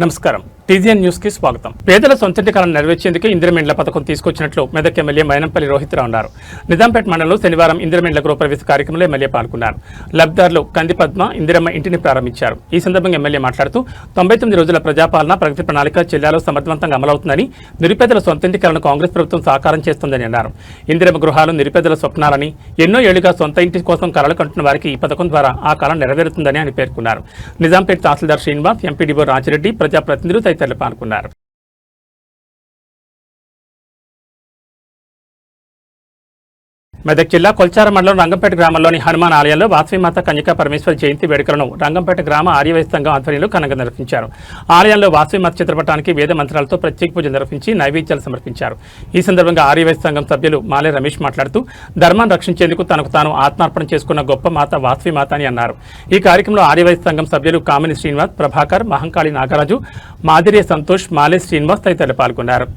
నమస్కారం TGN news కి స్వాగతం. పేదల సొంతింటి కలను నెరవేర్చేందుకు ఇందిరమిండ్ల పథకం తీసుకొచ్చినట్లు మెదక్ ఎమ్మెల్యే మైనంపల్లి రోహిత్రావు అన్నారు. నిజాంపేట మండలంలో శనివారం ఇందిరమిండ్ల గృహప్రవేశ కార్యక్రమంలో ఎమ్మెల్యే పాల్గొన్నారు. లబ్ధిదారులు కంది పద్మ ఇందిరమ్మ ఇంటిని ప్రారంభించారు. ఈ సందర్భంగా ఎమ్మెల్యే మాట్లాడుతూ 99 రోజుల ప్రజాపాలన ప్రగతి ప్రణాళిక జిల్లాలో సమర్థవంతంగా అమలవుతుందని, నిరుపేదల సొంతింటి కలను కాంగ్రెస్ ప్రభుత్వం సాకారం చేస్తుందని అన్నారు. ఇందిరమ్మ గృహాలు నిరుపేదల స్వప్నాలని, ఎన్నో ఏళ్లుగా సొంత ఇంటి కోసం కలలు కంటున్న వారికి ఈ పథకం ద్వారా ఆ కళ నెరవేరుతుందని ఆయన పేర్కొన్నారు. నిజాంపేట తహసీల్దార్ శ్రీనివాస్, ఎంపీడీఓ రాజిరెడ్డి, ప్రజాప్రతినిధులు తదితరులు పాల్గొన్నారు. మెదక్ జిల్లా కొల్చార మండలం రంగంపేట గ్రామంలోని హనుమాన్ ఆలయంలో వాసవిమాత కన్యకా పరమేశ్వర జయంతి వేడుకలను రంగంపేట గ్రామ ఆర్యవైశ్య సంఘం ఆధ్వర్యంలో ఘనంగా నిర్వహించారు. ఆలయంలో వాసవిమాత చిత్రపటానికి వేద మంత్రాలతో ప్రత్యేక పూజ నిర్వహించి నైవేద్యాలు సమర్పించారు. ఈ సందర్భంగా ఆర్యవైశ్య సంఘం సభ్యులు మాలే రమేష్ మాట్లాడుతూ ధర్మాన్ని రక్షించేందుకు తనకు తాను ఆత్మార్పణ చేసుకున్న గొప్ప మాత వాసవిమాత అని అన్నారు. ఈ కార్యక్రమంలో ఆర్యవైశ్య సంఘం సభ్యులు కామిని శ్రీనివాస్, ప్రభాకర్, మహంకాళి నాగరాజు, మాదిరే సంతోష్, మాలే శ్రీనివాస్ తదితరులు పాల్గొన్నారు.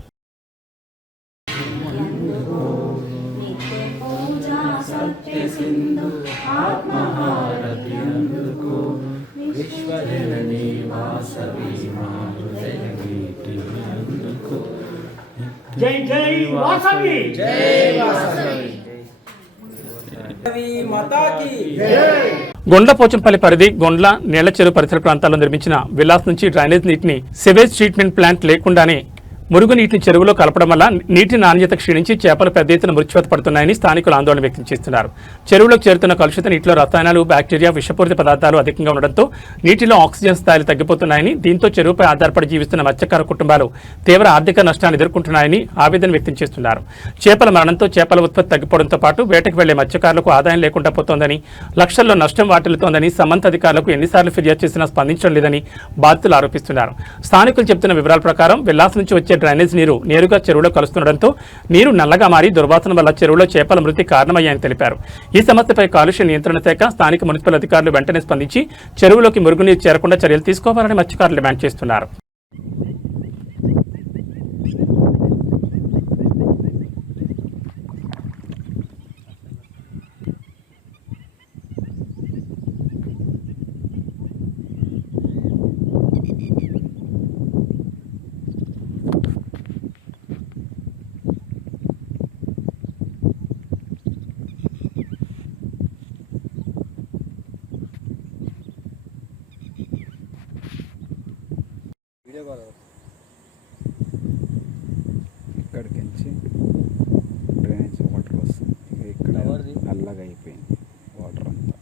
జై జై వాసవి, జై వాసవి మాతాకి జై. గొండ్లపోచంపల్లి పరిధి గొండ్ల నీళ్ల చెరువు పరిసర ప్రాంతాల్లో నిర్మించిన విలాస్ నుంచి డ్రైనేజ్ నీటిని సివేజ్ ట్రీట్మెంట్ ప్లాంట్ లేకుండానే మురుగునీటిని చెరువులో కలపడం వల్ల నీటి నాణ్యత క్షీణించి చేపలు పెద్ద ఎత్తున మృత్యువాత పడుతున్నాయని స్థానికులు ఆందోళన వ్యక్తం చేస్తున్నారు. చెరువులోకి చేరుతున్న కలుషిత నీటిలో రసాయనాలు, బ్యాక్టీరియా, విషపూరిత పదార్థాలు అధికంగా ఉండడంతో నీటిలో ఆక్సిజన్ స్థాయిలు తగ్గిపోతున్నాయని, దీంతో చెరువుపై ఆధారపడి జీవిస్తున్న మత్స్యకార కుటుంబాలు తీవ్ర ఆర్థిక నష్టాన్ని ఎదుర్కొంటున్నాయని ఆవేదన వ్యక్తం చేస్తున్నారు. చేపల మరణంతో చేపల ఉత్పత్తి తగ్గిపోవడంతో పాటు వేటకు వెళ్లే మత్స్యకారులకు ఆదాయం లేకుండా పోతోందని, లక్షల్లో నష్టం వాటిల్లుతోందని సంబంధిత అధికారులకు ఎన్నిసార్లు ఫిర్యాదు చేసినా స్పందించడం లేదని బాధితులు ఆరోపిస్తున్నారు. స్థానికులు చెబుతున్న వివరాల ప్రకారం విలాస్ నుంచి వచ్చే డ్రైనేజ్ నీరు నేరుగా చెరువులో కలుస్తుండటంతో నీరు నల్లగా మారి దుర్వాసన వల్ల చెరువులో చేపల మృతి కారణమయ్యాయని తెలిపారు. ఈ సమస్యపై కాలుష్య నియంత్రణ శాఖ, స్థానిక మున్సిపల్ అధికారులు వెంటనే స్పందించి చెరువులోకి మురుగునీరు చేరకుండా చర్యలు తీసుకోవాలని మత్స్యకారులు డిమాండ్ చేస్తున్నారు. ఇక్కడికి నుంచి డ్రైనేజ్ వాటర్ వస్తుంది. ఇక్కడ నల్లగా అయిపోయింది వాటర్ అంతా.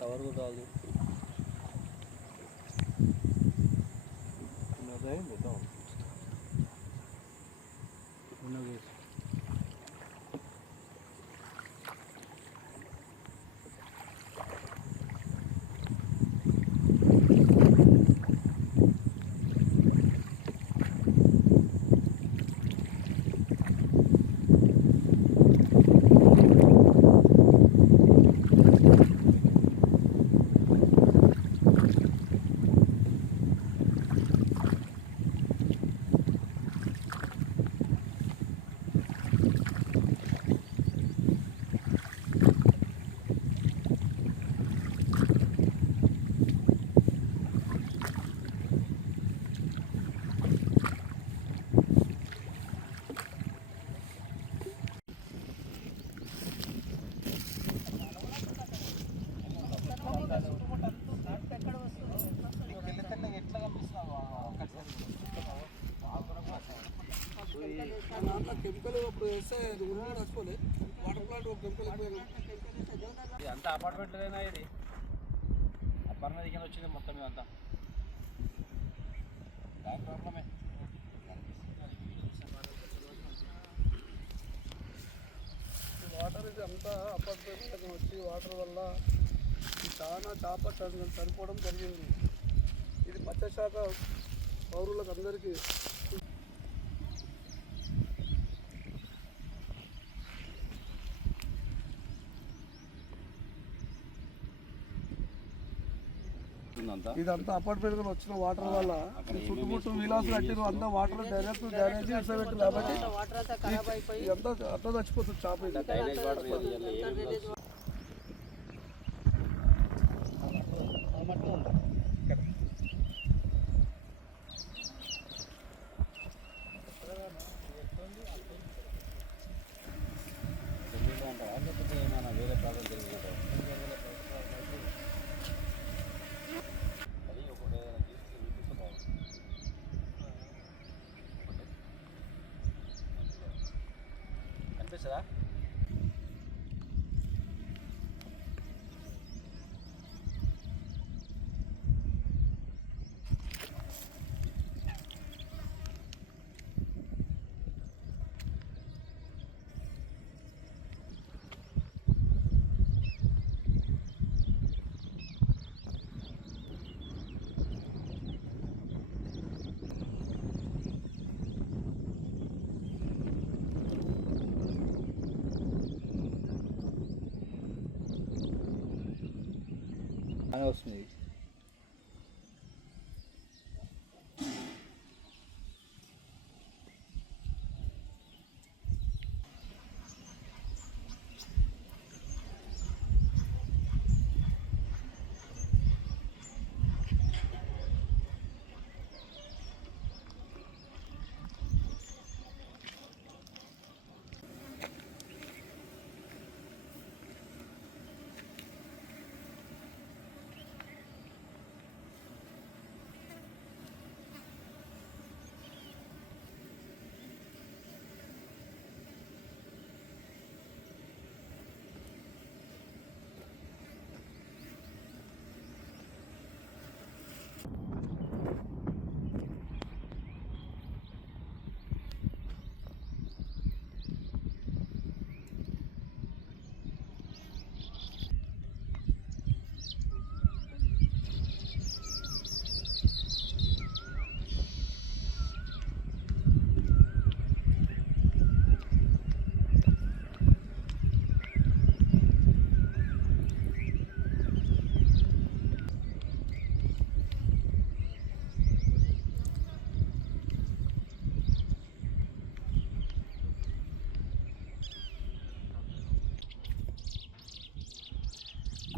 కవర్ కూడా రాదు. అంతా అపార్ట్మెంట్లోనే ఇది అపర్ణ దిగిన వచ్చింది మొత్తం ఇదంతా ప్రాబ్లమే. వాటర్ ఇది అంతా అపార్ట్మెంట్ వచ్చి వాటర్ వల్ల చాలా చేప చనిపోవడం జరిగింది. ఇది మత్స్యశాఖ పౌరులకు అందరికీ అంతా ఇదంతా అపార్ట్మెంట్ వచ్చిన వాటర్ వల్ల చుట్టుముట్టు విలాస్ కట్టిన అంతా వాటర్ డైరెక్ట్ డ్రైనేజ్ పెట్టింది కాబట్టి ఇదంతా అట్లా చచ్చిపోతుంది చేప ఇది. డ్రైనేజ్ వాటర్ ఇవన్నీ వేరే ప్రాబ్లం తెలియదు కనిపిస్తుందా? అని వస్తుంది.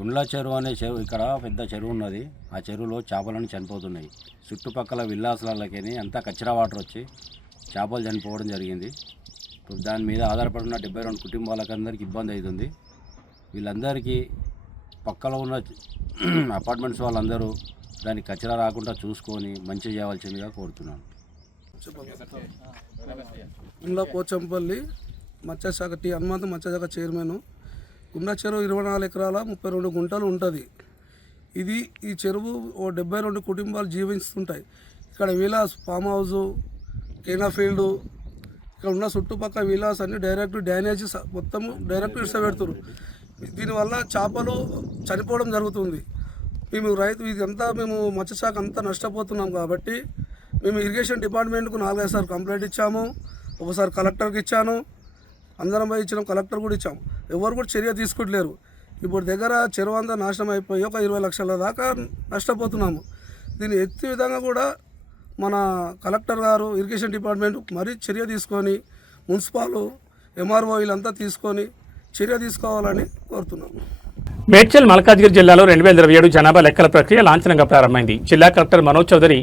గుండ్ల చెరువు అనే చెరువు, ఇక్కడ పెద్ద చెరువు ఉన్నది. ఆ చెరువులో చేపలను చనిపోతున్నాయి. చుట్టుపక్కల విల్లాసాలకి అంతా కచ్చరా వాటర్ వచ్చి చేపలు చనిపోవడం జరిగింది. ఇప్పుడు దాని మీద ఆధారపడిన 72 కుటుంబాలకు అందరికీ ఇబ్బంది అవుతుంది. వీళ్ళందరికీ పక్కలో ఉన్న అపార్ట్మెంట్స్ వాళ్ళందరూ దానికి కచ్చరా రాకుండా చూసుకొని మంచి చేయవలసిందిగా కోరుతున్నాను. గుండ్ల పోచంపల్లి మత్స్యశాఖ హనుమంతు మత్స్యశాఖ చైర్మన్. గుండ్ల చెరువు 24 ఎకరాల 32 గుంటలు ఉంటుంది. ఈ చెరువు 72 కుటుంబాలు జీవిస్తుంటాయి. ఇక్కడ విలాస్ ఫామ్ హౌస్, కెనా ఫీల్డ్, ఇక్కడ ఉన్న చుట్టుపక్కల విలాస్ అన్ని డైరెక్ట్ డ్రైనేజ్ మొత్తం డైరెక్ట్ ఇష్టపెడుతున్నారు. దీనివల్ల చేపలు చనిపోవడం జరుగుతుంది. ఇదంతా మేము మత్స్యశాఖ అంతా నష్టపోతున్నాం కాబట్టి మేము ఇరిగేషన్ డిపార్ట్మెంట్కు 4-5 సార్లు కంప్లైంట్ ఇచ్చాము. ఒకసారి కలెక్టర్కి ఇచ్చాను, అందరం పోయి ఇచ్చినాం, కలెక్టర్ కూడా ఇచ్చాము. ఎవరు కూడా చర్య తీసుకుంటలేరు. ఇప్పుడు దగ్గర చెరువు అంతా నాశనం అయిపోయి ఒక 20 లక్షల దాకా నష్టపోతున్నాము. దీన్ని ఎత్తి విధంగా కూడా మన కలెక్టర్ గారు, ఇరిగేషన్ డిపార్ట్మెంట్ మరీ చర్య తీసుకొని, మున్సిపాలు, ఎంఆర్ఓ వీళ్ళంతా తీసుకొని చర్య తీసుకోవాలని కోరుతున్నాము. మేడ్చల్ మల్కాజ్గిరి జిల్లాలో 2027 జనాభా లెక్కల ప్రక్రియ లాంఛనంగా ప్రారంభమైంది. జిల్లా కలెక్టర్ మనోజ్ చౌదరి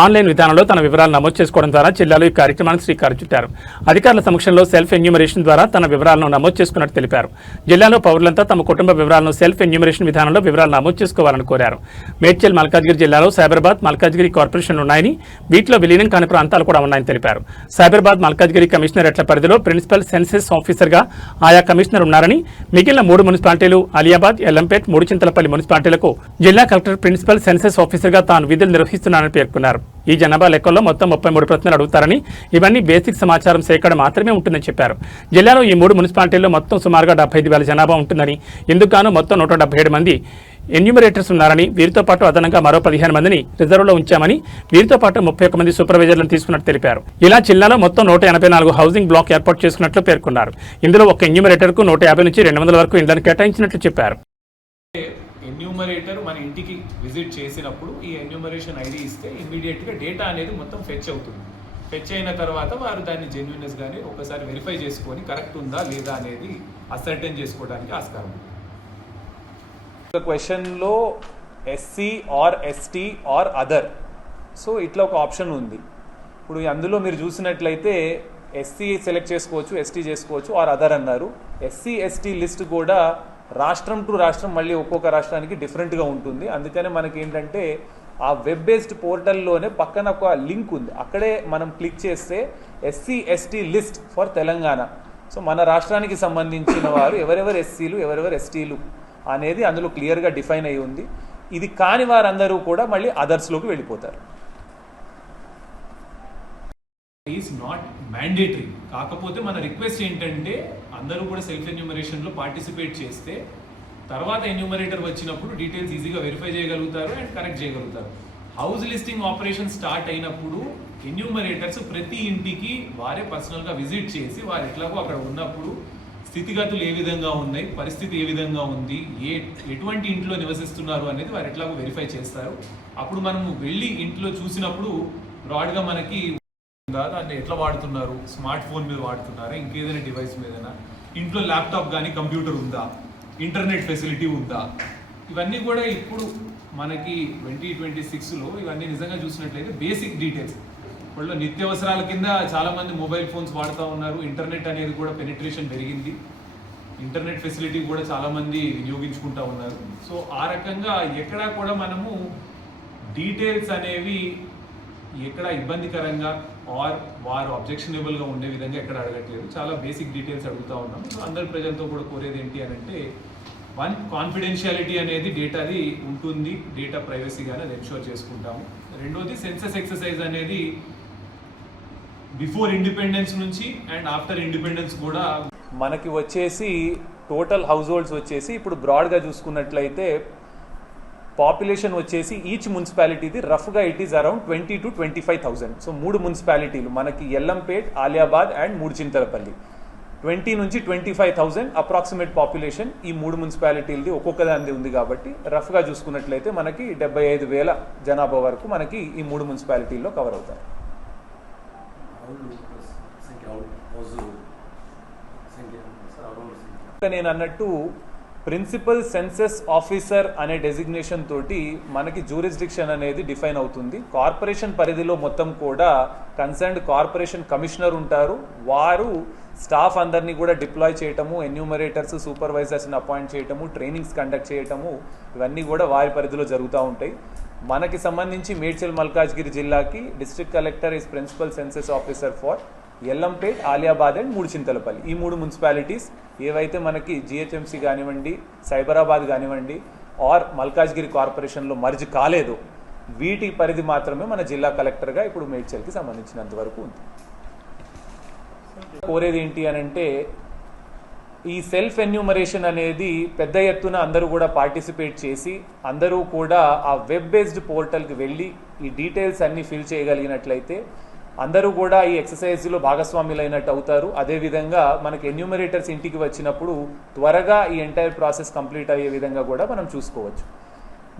ఆన్లైన్ విధానంలో తన వివరాలు నమోదు చేసుకోవడం ద్వారా జిల్లాలో ఈ కార్యక్రమానికి శ్రీకారం చుట్టారు. అధికారుల సమక్షంలో సెల్ఫ్ ఎన్యూమరేషన్ ద్వారా తన వివరాలను నమోదు చేసుకున్నట్టు తెలిపారు. జిల్లాలో పౌరులంతా తమ కుటుంబ వివరాలను సెల్ఫ్ ఎన్యూమరేషన్ విధానంలో వివరాలు నమోదు చేసుకోవాలని కోరారు. మేడ్చల్ మల్కాజ్గిరి జిల్లాలో సైబరాబాద్, మల్కాజ్గిరి కార్పొరేషన్లు ఉన్నాయని, వీటిలో విలీనం కాని ప్రాంతాలు కూడా ఉన్నాయని తెలిపారు. సైబరాబాద్, మల్కాజ్గిరి కమిషనరేట్ల పరిధిలో ప్రిన్సిపల్ సెన్సెస్ ఆఫీసర్గా ఆయా కమిషనర్ ఉన్నారని, మిగిలిన 3 మున్సిపాలిటీలు అలియాబాద్, ఎల్లంపేట్, మూడుచింతలపల్లి మున్సిపాలిటీలకు జిల్లా కలెక్టర్ ప్రిన్సిపల్ సెన్సెస్ ఆఫీసర్గా తాను విధులు నిర్వహిస్తున్నారని పేర్కొన్నారు. ఈ జనాభా లెక్కల్లో మొత్తం 33 ప్రశ్నలు అడుగుతారని, ఇవన్నీ బేసిక్ సమాచారం సేకరణ మాత్రమే ఉంటుందని చెప్పారు. జిల్లాలో ఈ 3 మున్సిపాలిటీల్లో మొత్తం సుమారుగా 75,000 జనాభా ఉంటుందని, ఇందుకు మొత్తం 177 మంది ఎన్యూమరేటర్స్ ఉన్నారని, వీరితో పాటు అదనంగా మరో 15 మందిని రిజర్వ్లో ఉంచామని, వీరితో పాటు 31 మంది సూపర్వైజర్లను తీసుకున్నట్టు తెలిపారు. ఇలా జిల్లాలో మొత్తం 184 హౌసింగ్ బ్లాక్ ఏర్పాటు చేసుకున్నట్లు పేర్కొన్నారు. ఇందులో ఒక ఎన్యూమరేటర్కు 150 నుంచి 200 వరకు ఇళ్లను కేటాయించినట్లు చెప్పారు. ఎన్యూమరేటర్ మన ఇంటికి విజిట్ చేసినప్పుడు ఈ ఎన్యూమరేషన్ ఐడి ఇస్తే ఇమ్మీడియట్గా డేటా అనేది మొత్తం ఫెచ్ అవుతుంది. ఫెచ్ అయిన తర్వాత వారు దాన్ని జెన్యూనెస్ కానీ ఒకసారి వెరిఫై చేసుకొని కరెక్ట్ ఉందా లేదా అనేది అసర్టైన్ చేసుకోవడానికి ఆస్కారం. క్వశ్చన్లో SC are ST or other, so ఇట్లా ఒక ఆప్షన్ ఉంది. ఇప్పుడు అందులో మీరు చూసినట్లయితే ఎస్సీ సెలెక్ట్ చేసుకోవచ్చు, ఎస్టీ చేసుకోవచ్చు, ఆర్ అదర్ అన్నారు. ఎస్సీ ఎస్టీ లిస్ట్ కూడా రాష్ట్రం టు రాష్ట్రం మళ్ళీ ఒక్కొక్క రాష్ట్రానికి డిఫరెంట్గా ఉంటుంది. అందుకనే మనకి ఏంటంటే ఆ వెబ్ బేస్డ్ పోర్టల్లోనే పక్కన ఒక లింక్ ఉంది, అక్కడే మనం క్లిక్ చేస్తే SC ST list for Telangana, so మన రాష్ట్రానికి సంబంధించిన వారు ఎవరెవరు ఎస్సీలు ఎవరెవరు ఎస్టీలు అనేది అందులో క్లియర్గా డిఫైన్ అయి ఉంది. ఇది కాని వారందరూ కూడా మళ్ళీ అదర్స్లోకి వెళ్ళిపోతారు. Is not mandatory. కాకపోతే మన రిక్వెస్ట్ ఏంటంటే అందరూ కూడా సెల్ఫ్ ఎన్యూమరేషన్లో పార్టిసిపేట్ చేస్తే తర్వాత ఎన్యూమరేటర్ వచ్చినప్పుడు డీటెయిల్స్ ఈజీగా వెరిఫై చేయగలుగుతారు అండ్ కరెక్ట్ చేయగలుగుతారు. హౌస్ లిస్టింగ్ ఆపరేషన్ స్టార్ట్ అయినప్పుడు ఎన్యూమరేటర్స్ ప్రతి ఇంటికి వారే పర్సనల్గా విజిట్ చేసి వారు ఎట్లాగో అక్కడ ఉన్నప్పుడు స్థితిగతులు ఏ విధంగా ఉన్నాయి, పరిస్థితి ఏ విధంగా ఉంది, ఎటువంటి ఇంట్లో నివసిస్తున్నారు అనేది వారు ఎట్లాగో వెరిఫై చేస్తారు. అప్పుడు మనము వెళ్ళి ఇంట్లో చూసినప్పుడు బ్రాడ్గా మనకి దాన్ని ఎట్లా వాడుతున్నారు, స్మార్ట్ ఫోన్ మీద వాడుతున్నారా, ఇంకేదైనా డివైస్ మీదనా, ఇంట్లో ల్యాప్టాప్ కానీ కంప్యూటర్ ఉందా, ఇంటర్నెట్ ఫెసిలిటీ ఉందా, ఇవన్నీ కూడా ఇప్పుడు మనకి 2026లో ఇవన్నీ నిజంగా చూసినట్లయితే బేసిక్ డీటెయిల్స్. ఇప్పుడు నిత్యావసరాల కింద చాలామంది మొబైల్ ఫోన్స్ వాడుతూ ఉన్నారు. ఇంటర్నెట్ అనేది కూడా పెనిట్రేషన్ పెరిగింది, ఇంటర్నెట్ ఫెసిలిటీ కూడా చాలామంది వినియోగించుకుంటూ ఉన్నారు. సో ఆ రకంగా ఎక్కడా కూడా మనము డీటెయిల్స్ అనేవి ఎక్కడ ఇబ్బందికరంగా ఆర్ వారు అబ్జెక్షనబుల్గా ఉండే విధంగా ఎక్కడ అడగట్లేదు. చాలా బేసిక్ డీటెయిల్స్ అడుగుతూ ఉన్నాం. అందరి ప్రజలతో కూడా కోరేది ఏంటి అని అంటే, వన్, కాన్ఫిడెన్షియాలిటీ అనేది డేటాది ఉంటుంది, డేటా ప్రైవసీగానే అది ఎన్షూర్ చేసుకుంటాము. రెండోది, సెన్సస్ ఎక్సర్సైజ్ అనేది బిఫోర్ ఇండిపెండెన్స్ నుంచి అండ్ ఆఫ్టర్ ఇండిపెండెన్స్ కూడా మనకి వచ్చేసి టోటల్ హౌస్ హోల్డ్స్ వచ్చేసి ఇప్పుడు బ్రాడ్గా చూసుకున్నట్లయితే పాపులేషన్ వచ్చేసి ఈచ్ మున్సిపాలిటీది రఫ్గా it is around 20 to 25,000. So 3 మున్సిపాలిటీలు మనకి ఎల్లంపేట్, ఆలియాబాద్ అండ్ మూడుచింతలపల్లి, 20 నుంచి 25,000 అప్రాక్సిమేట్ పాపులేషన్ ఈ 3 మున్సిపాలిటీలది ఒక్కొక్క దానిది ఉంది. కాబట్టి రఫ్గా చూసుకున్నట్లయితే మనకి 75,000 జనాభా వరకు మనకి ఈ 3 మున్సిపాలిటీల్లో కవర్ అవుతాయి. నేను అన్నట్టు ప్రిన్సిపల్ సెన్సస్ ఆఫీసర్ అనే డెసిగ్నేషన్ తోటి మనకి జ్యూరిస్డిక్షన్ అనేది డిఫైన్ అవుతుంది. కార్పొరేషన్ పరిధిలో మొత్తం కూడా కన్సర్న్డ్ కార్పొరేషన్ కమిషనర్ ఉంటారు. వారు స్టాఫ్ అందరినీ కూడా డిప్లాయ్ చేయటము, ఎన్యూమరేటర్స్, సూపర్వైజర్స్ని అపాయింట్ చేయటము, ట్రైనింగ్స్ కండక్ట్ చేయటము, ఇవన్నీ కూడా వారి పరిధిలో జరుగుతూ ఉంటాయి. మనకి సంబంధించి మేడ్చల్ మల్కాజ్గిరి జిల్లాకి district collector is principal census officer for Ellampet, Aliabad and Mooduchintalapalli. ఈ 3 మున్సిపాలిటీస్ ఏవైతే మనకి జిహెచ్ఎంసీ కానివ్వండి, సైబరాబాద్ కానివ్వండి ఆర్ మల్కాజ్గిరి కార్పొరేషన్లో మర్జ్ కాలేదో వీటి పరిధి మాత్రమే మన జిల్లా కలెక్టర్గా ఇప్పుడు మేడ్చల్కి సంబంధించినంత వరకు ఉంది. కోరేది ఏంటి అని అంటే, ఈ సెల్ఫ్ ఎన్యూమరేషన్ అనేది పెద్ద ఎత్తున అందరూ కూడా పార్టిసిపేట్ చేసి అందరూ కూడా ఆ వెబ్ బేస్డ్ పోర్టల్కి వెళ్ళి ఈ డీటెయిల్స్ అన్నీ ఫిల్ చేయగలిగినట్లయితే అందరూ కూడా ఈ ఎక్సర్సైజ్లో భాగస్వాములైనట్టు అవుతారు. అదేవిధంగా మనకి ఎన్యూమరేటర్స్ ఇంటికి వచ్చినప్పుడు త్వరగా ఈ ఎంటైర్ ప్రాసెస్ కంప్లీట్ అయ్యే విధంగా కూడా మనం చూసుకోవచ్చు.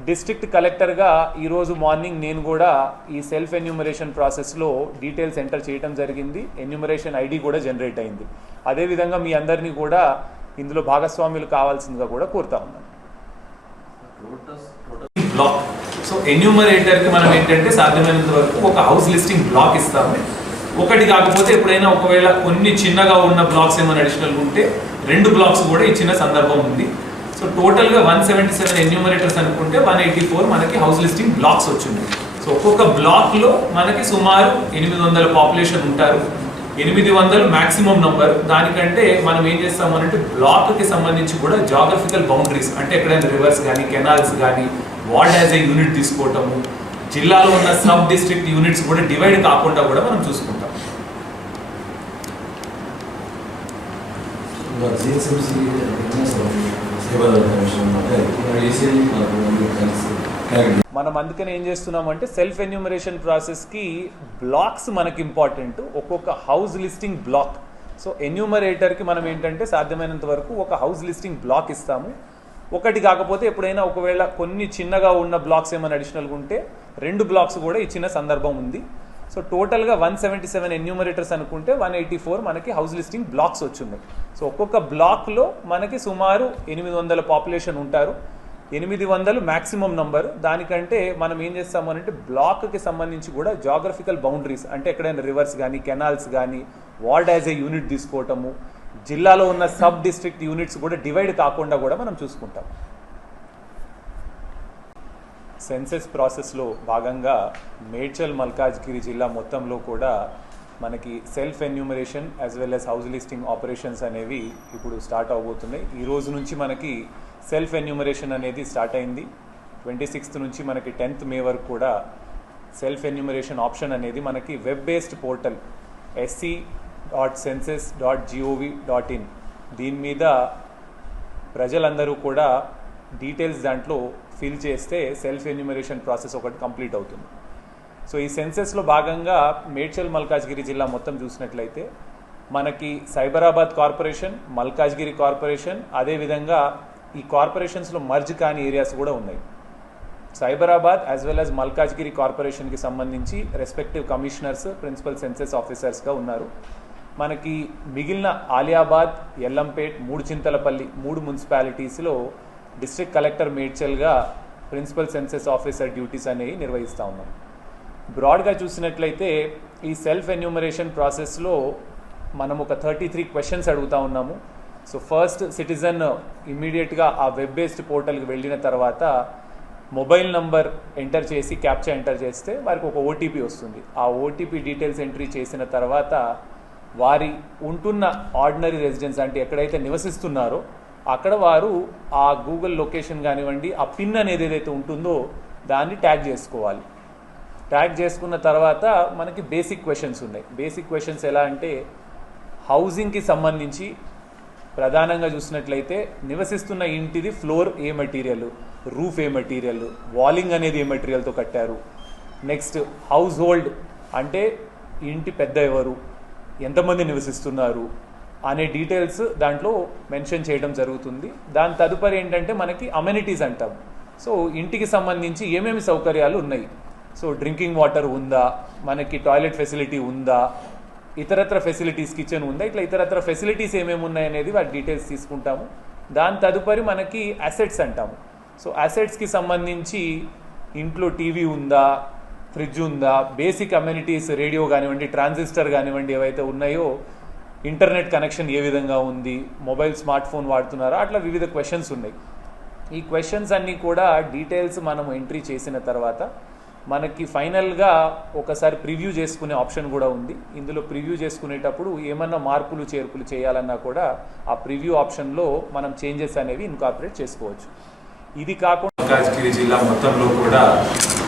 డిస్ట్రిక్ట్ కలెక్టర్గా ఈరోజు మార్నింగ్ నేను కూడా ఈ సెల్ఫ్ ఎన్యూమరేషన్ ప్రాసెస్లో డీటెయిల్స్ ఎంటర్ చేయడం జరిగింది. ఎన్యూమరేషన్ ఐడి కూడా జనరేట్ అయింది. అదేవిధంగా మీ అందరినీ కూడా ఇందులో భాగస్వాములు కావాల్సిందిగా కూడా కోరుతా ఉన్నాను. బ్లాక్, సో ఎన్యూమరేటర్కి మనం ఏంటంటే సాధ్యమైనంత వరకు ఒక హౌస్ లిస్టింగ్ బ్లాక్ ఇస్తాము. ఒకటి కాకపోతే ఎప్పుడైనా ఒకవేళ కొన్ని చిన్నగా ఉన్న బ్లాక్స్ ఏమైనా అడిషనల్ ఉంటే 2 బ్లాక్స్ కూడా ఇచ్చిన సందర్భం ఉంది. సో టోటల్గా 177 ఎన్యూమరేటర్స్ అనుకుంటే 184 మనకి హౌస్ లిస్టింగ్ బ్లాక్స్ వచ్చింది. సో ఒక్కొక్క బ్లాక్లో మనకి సుమారు 800 పాపులేషన్ ఉంటారు. 800 మ్యాక్సిమం నంబర్. దానికంటే మనం ఏం చేస్తామనంటే బ్లాక్కి సంబంధించి కూడా జాగ్రఫికల్ బౌండరీస్, అంటే ఎక్కడైనా రివర్స్ కానీ కెనాల్స్ కానీ వార్డ్ యాజ్ ఏ యూనిట్ తీసుకోవటము, జిల్లాలో ఉన్న సబ్ డిస్ట్రిక్ట్ యూనిట్స్ కూడా డివైడ్ కాకుండా కూడా మనం చూసుకుంటాం. మనం అందుకని ఏం చేస్తున్నామంటే సెల్ఫ్ ఎన్యూమరేషన్ ప్రాసెస్కి బ్లాక్స్ మనకి ఇంపార్టెంట్. ఒక్కొక్క హౌస్ లిస్టింగ్ బ్లాక్. సో ఎన్యూమరేటర్కి మనం ఏంటంటే సాధ్యమైనంత వరకు ఒక హౌస్ లిస్టింగ్ బ్లాక్ ఇస్తాము. ఒకటి కాకపోతే ఎప్పుడైనా ఒకవేళ కొన్ని చిన్నగా ఉన్న బ్లాక్స్ ఏమైనా అడిషనల్గా ఉంటే 2 బ్లాక్స్ కూడా ఇచ్చిన సందర్భం ఉంది. సో టోటల్గా 177 ఎన్యూమరేటర్స్ అనుకుంటే 184 మనకి హౌస్ లిస్టింగ్ బ్లాక్స్ వచ్చున్నాయి. సో ఒక్కొక్క బ్లాక్లో మనకి సుమారు 800 పాపులేషన్ ఉంటారు. 800 మ్యాక్సిమం నంబర్. దానికంటే మనం ఏం చేస్తాము అంటే బ్లాక్కి సంబంధించి కూడా జాగ్రఫికల్ బౌండరీస్, అంటే ఎక్కడైనా రివర్స్ కానీ కెనాల్స్ కానీ వార్డ్ యాజ్ ఏ యూనిట్ తీసుకోవటము, జిల్లాలో ఉన్న సబ్ డిస్ట్రిక్ట్ యూనిట్స్ కూడా డివైడ్ కాకుండా కూడా మనం చూసుకుంటాం. సెన్సెస్ ప్రాసెస్లో భాగంగా మేడ్చల్ మల్కాజ్గిరి జిల్లా మొత్తంలో కూడా మనకి self enumeration as well as house listing operations అనేవి ఇప్పుడు స్టార్ట్ అవబోతున్నాయి. ఈ రోజు నుంచి మనకి సెల్ఫ్ ఎన్యూమరేషన్ అనేది స్టార్ట్ అయింది. 26th నుంచి మనకి 10th మే వరకు కూడా సెల్ఫ్ ఎన్యూమరేషన్ ఆప్షన్ అనేది మనకి వెబ్ బేస్డ్ పోర్టల్ sc.census.gov.in దీని మీద ప్రజలందరూ కూడా డీటెయిల్స్ దాంట్లో ఫిల్ చేస్తే సెల్ఫ్ ఎన్యూమరేషన్ ప్రాసెస్ ఒకటి కంప్లీట్ అవుతుంది. సో ఈ సెన్సెస్లో భాగంగా మేడ్చల్ మల్కాజ్గిరి జిల్లా మొత్తం చూసినట్లయితే మనకి సైబరాబాద్ కార్పొరేషన్, మల్కాజ్గిరి కార్పొరేషన్, అదేవిధంగా ఈ కార్పొరేషన్స్లో మర్జ్ కాని ఏరియాస్ కూడా ఉన్నాయి. Cyberabad as well as Malkajgiri కార్పొరేషన్కి సంబంధించి రెస్పెక్టివ్ కమిషనర్స్, ప్రిన్సిపల్ సెన్సెస్ ఆఫీసర్స్గా ఉన్నారు. మనకి మిగిలిన ఆలియాబాద్, ఎల్లంపేట్, 3 చింతలపల్లి 3 మున్సిపాలిటీస్లో డిస్ట్రిక్ట్ కలెక్టర్ మేడ్చల్గా ప్రిన్సిపల్ సెన్సెస్ ఆఫీసర్ డ్యూటీస్ అనేవి నిర్వహిస్తూ ఉన్నాం. బ్రాడ్గా చూసినట్లయితే ఈ సెల్ఫ్ ఎన్యూమరేషన్ ప్రాసెస్లో మనం ఒక 33 క్వశ్చన్స్ అడుగుతూ ఉన్నాము. సో ఫస్ట్ సిటిజన్ ఇమ్మీడియట్గా ఆ వెబ్ బేస్డ్ పోర్టల్కి వెళ్ళిన తర్వాత మొబైల్ నంబర్ ఎంటర్ చేసి క్యాప్చా ఎంటర్ చేస్తే వారికి ఒక ఓటీపీ వస్తుంది. ఆ ఓటీపీ డీటెయిల్స్ ఎంట్రీ చేసిన తర్వాత వారి ఉంటున్న ఆర్డినరీ రెసిడెన్స్, అంటే ఎక్కడైతే నివసిస్తున్నారో అక్కడ వారు ఆ గూగుల్ లొకేషన్ కానివ్వండి, ఆ పిన్ అనేది ఏదైతే ఉంటుందో దాన్ని ట్యాగ్ చేసుకోవాలి. ట్యాగ్ చేసుకున్న తర్వాత మనకి బేసిక్ క్వశ్చన్స్ ఉన్నాయి. బేసిక్ క్వశ్చన్స్ ఎలా అంటే హౌసింగ్కి సంబంధించి ప్రధానంగా చూసినట్లయితే నివసిస్తున్న ఇంటిది ఫ్లోర్ ఏ మెటీరియల్, రూఫ్ ఏ మెటీరియల్, వాలింగ్ అనేది ఏ మెటీరియల్తో కట్టారు. నెక్స్ట్ హౌస్ హోల్డ్ అంటే ఇంటి పెద్ద ఎవరు, ఎంతమంది నివసిస్తున్నారు అనే డీటెయిల్స్ దాంట్లో మెన్షన్ చేయడం జరుగుతుంది. దాని తదుపరి ఏంటంటే మనకి అమెనిటీస్ అంటాం. సో ఇంటికి సంబంధించి ఏమేమి సౌకర్యాలు ఉన్నాయి, సో డ్రింకింగ్ వాటర్ ఉందా, మనకి టాయిలెట్ ఫెసిలిటీ ఉందా, ఇతరత్ర ఫెసిలిటీస్, కిచెన్ ఉందా, ఇట్లా ఇతరత్ర ఫెసిలిటీస్ ఏమేమి ఉన్నాయి అనేది వాటి డీటెయిల్స్ తీసుకుంటాము. దాని తదుపరి మనకి అసెట్స్ అంటాము. సో అసెట్స్కి సంబంధించి ఇంట్లో టీవీ ఉందా, ఫ్రిడ్జ్ ఉందా, బేసిక్ అమ్యూనిటీస్ రేడియో కానివ్వండి, ట్రాన్సిస్టర్ కానివ్వండి ఏవైతే ఉన్నాయో, ఇంటర్నెట్ కనెక్షన్ ఏ విధంగా ఉంది, మొబైల్ స్మార్ట్ ఫోన్ వాడుతున్నారా, అట్లా వివిధ క్వశ్చన్స్ ఉన్నాయి. ఈ క్వశ్చన్స్ అన్నీ కూడా డీటెయిల్స్ మనం ఎంట్రీ చేసిన తర్వాత మనకి ఫైనల్గా ఒకసారి ప్రివ్యూ చేసుకునే ఆప్షన్ కూడా ఉంది. ఇందులో ప్రివ్యూ చేసుకునేటప్పుడు ఏమన్నా మార్పులు చేర్పులు చేయాలన్నా కూడా ఆ ప్రివ్యూ ఆప్షన్లో మనం చేంజెస్ అనేవి ఇన్కార్పొరేట్ చేసుకోవచ్చు. ఇది కాకుండా మల్కాజ్గిరి జిల్లా మొత్తంలో కూడా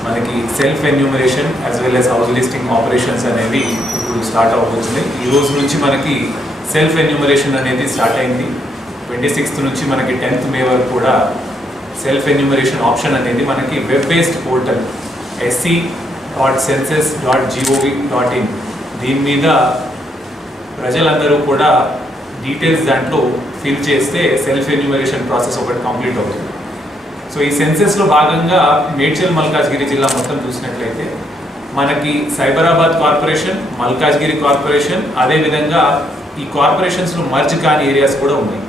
మనకి self enumeration as well as house listing operations అనేవి ఇప్పుడు స్టార్ట్ అవబోతున్నాయి. ఈ రోజు నుంచి మనకి సెల్ఫ్ ఎన్యూమరేషన్ అనేది స్టార్ట్ అయింది. 26th నుంచి మనకి 10th మే వరకు కూడా సెల్ఫ్ ఎన్యూమరేషన్ ఆప్షన్ అనేది మనకి వెబ్ బేస్డ్ పోర్టల్ sc.census.gov.in దీని మీద ప్రజలందరూ కూడా డీటెయిల్స్ దాంట్లో ఫిల్ చేస్తే సెల్ఫ్ ఎన్యూమరేషన్ ప్రాసెస్ ఒకటి కంప్లీట్ అవుతుంది. సో ఈ సెన్సెస్లో భాగంగా మేడ్చల్ మల్కాజ్గిరి జిల్లా మొత్తం చూసినట్లయితే మనకి సైబరాబాద్ కార్పొరేషన్, మల్కాజ్గిరి కార్పొరేషన్, అదేవిధంగా ఈ కార్పొరేషన్స్లో మర్జ్ కాని ఏరియాస్ కూడా ఉన్నాయి.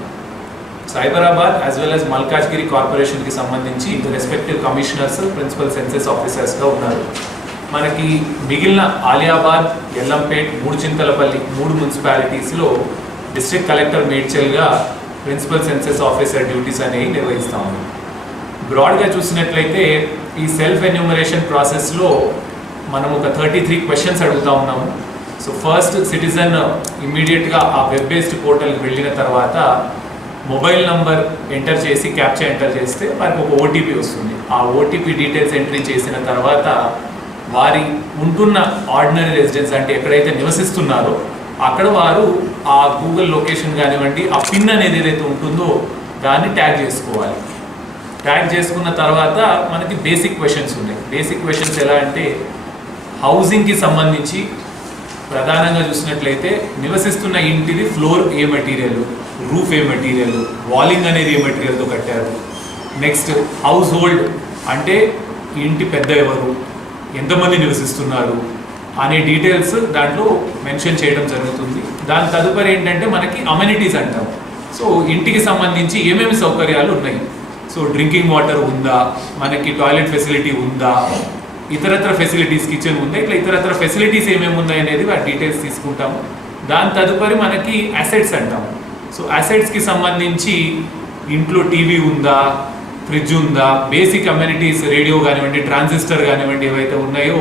Cyberabad as well as Malkajgiri కార్పొరేషన్కి సంబంధించి రెస్పెక్టివ్ కమిషనర్స్, ప్రిన్సిపల్ సెన్సెస్ ఆఫీసర్స్గా ఉన్నారు. మనకి మిగిలిన ఆలియాబాద్, ఎల్లంపేట్, 3 చింతలపల్లి 3 మున్సిపాలిటీస్లో డిస్ట్రిక్ట్ కలెక్టర్ మేడ్చల్గా ప్రిన్సిపల్ సెన్సెస్ ఆఫీసర్ డ్యూటీస్ అనేవి నిర్వహిస్తూ ఉన్నాం. బ్రాడ్గా చూసినట్లయితే ఈ సెల్ఫ్ ఎన్యూమరేషన్ ప్రాసెస్లో మనం ఒక 33 క్వశ్చన్స్ అడుగుతూ ఉన్నాము. సో ఫస్ట్ సిటిజన్ ఇమ్మీడియట్గా ఆ వెబ్ బేస్డ్ పోర్టల్కి వెళ్ళిన తర్వాత మొబైల్ నంబర్ ఎంటర్ చేసి క్యాప్చా ఎంటర్ చేస్తే వారికి ఒక ఓటీపీ వస్తుంది. ఆ ఓటీపీ డీటెయిల్స్ ఎంట్రీ చేసిన తర్వాత వారి ఉంటున్న ఆర్డినరీ రెసిడెన్స్, అంటే ఎక్కడైతే నివసిస్తున్నారో అక్కడ వారు ఆ గూగుల్ లొకేషన్ కానివ్వండి, ఆ పిన్ అనేది ఏదైతే ఉంటుందో దాన్ని ట్యాగ్ చేసుకోవాలి. ట్యాగ్ చేసుకున్న తర్వాత మనకి బేసిక్ క్వశ్చన్స్ ఉన్నాయి. బేసిక్ క్వశ్చన్స్ ఎలా అంటే హౌసింగ్కి సంబంధించి ప్రధానంగా చూసినట్లయితే నివసిస్తున్న ఇంటిది ఫ్లోర్ ఏ మెటీరియల్, రూఫ్ ఏ మెటీరియల్, వాలింగ్ అనేది ఏ మెటీరియల్తో కట్టారు, నెక్స్ట్ హౌస్ హోల్డ్ అంటే ఇంటి పెద్ద ఎవరు, ఎంతమంది నివసిస్తున్నారు అనే డీటెయిల్స్ దాంట్లో మెన్షన్ చేయడం జరుగుతుంది. దాని తదుపరి ఏంటంటే మనకి అమ్యూనిటీస్ అంటాం. సో ఇంటికి సంబంధించి ఏమేమి సౌకర్యాలు ఉన్నాయి, సో డ్రింకింగ్ వాటర్ ఉందా, మనకి టాయిలెట్ ఫెసిలిటీ ఉందా, ఇతరత్ర ఫెసిలిటీస్, కిచెన్ ఉందా, ఇట్లా ఇతరత్ర ఫెసిలిటీస్ ఏమేమి ఉన్నాయి అనేది వాటి డీటెయిల్స్ తీసుకుంటాము. దాని తదుపరి మనకి అసెట్స్ అంటాము. సో అసెట్స్కి సంబంధించి ఇంట్లో టీవీ ఉందా, ఫ్రిడ్జ్ ఉందా, బేసిక్ అమ్యూనిటీస్ రేడియో కానివ్వండి, ట్రాన్సిస్టర్ కానివ్వండి ఏవైతే ఉన్నాయో,